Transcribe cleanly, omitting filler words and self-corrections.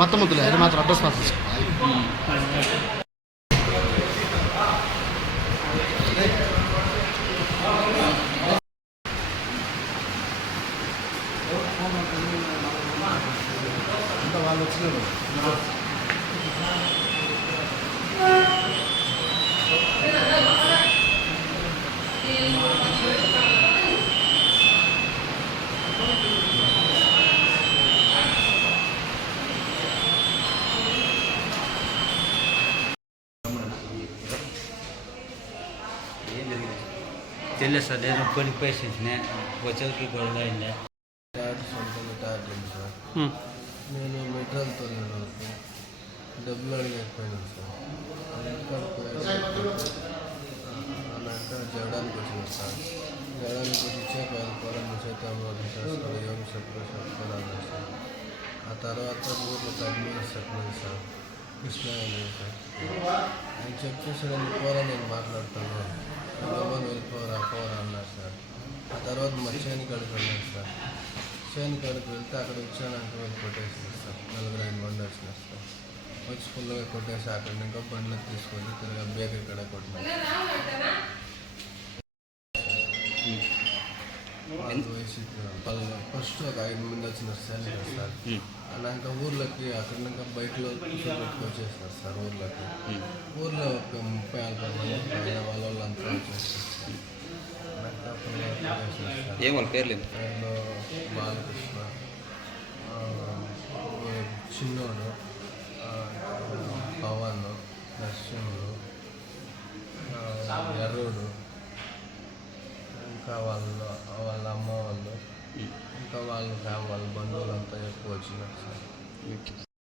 మొత్తం వద్దులే, అది మాత్రం అడ్రస్ మాత్రం తీసుకోవాలి. వాళ్ళు వచ్చినారు. తెలియదు సార్, నేను కొన్ని పేషెంట్ని వచ్చేకి గొడవ అయింది. నేను మెట్రాల్తో డబ్బులు అడిగకపోయినాను సార్. అన్నాక జగడానికి వచ్చినాను సార్. జగడానికి వచ్చి ఇచ్చాక పొలం చేతాము సార్. యోగ చెప్పాలి సార్. ఆ తర్వాత ఊర్లో తగ్గిన చెప్పలేదు సార్. కృష్ణ సార్ ఆయన చెప్తే సార్ పోరా నేను మాట్లాడతాను, గమ్మని వెళ్ళిపోరా పోరా అన్నారు సార్. ఆ తర్వాత మా చేని కాడికి వెళ్ళాను సార్. చేని కాడికి వెళ్తే అక్కడ వచ్చానంటే వాళ్ళు కొట్టేసినారు సార్. 4-5 మంది వచ్చినారు సార్. వచ్చి ఫుల్గా కొట్టేసి అక్కడ ఇంకా బండ్లు తీసుకొని తిరిగి బేకరీ కడ కొట్టినారు. వయసు ఫస్ట్ ఒక 5 మంది వచ్చినారు సార్. సార్ అలాంటి ఊర్లోకి అక్కడ ఇంకా బయటలో వచ్చేసినారు సార్. ఊర్లో ఒక 30-40 మంది పైన వాళ్ళంతా వచ్చేస్తారు. ఏం వాళ్ళ పేర్లు? బాలకృష్ణ, చిన్నోడు, పవన్, నరసింహుడు, ఎర్రోడు, ఇంకా వాళ్ళ అమ్మ వాళ్ళు, ఇంకా వాళ్ళ బంధువులంతా ఎక్కువ వచ్చినారు సార్.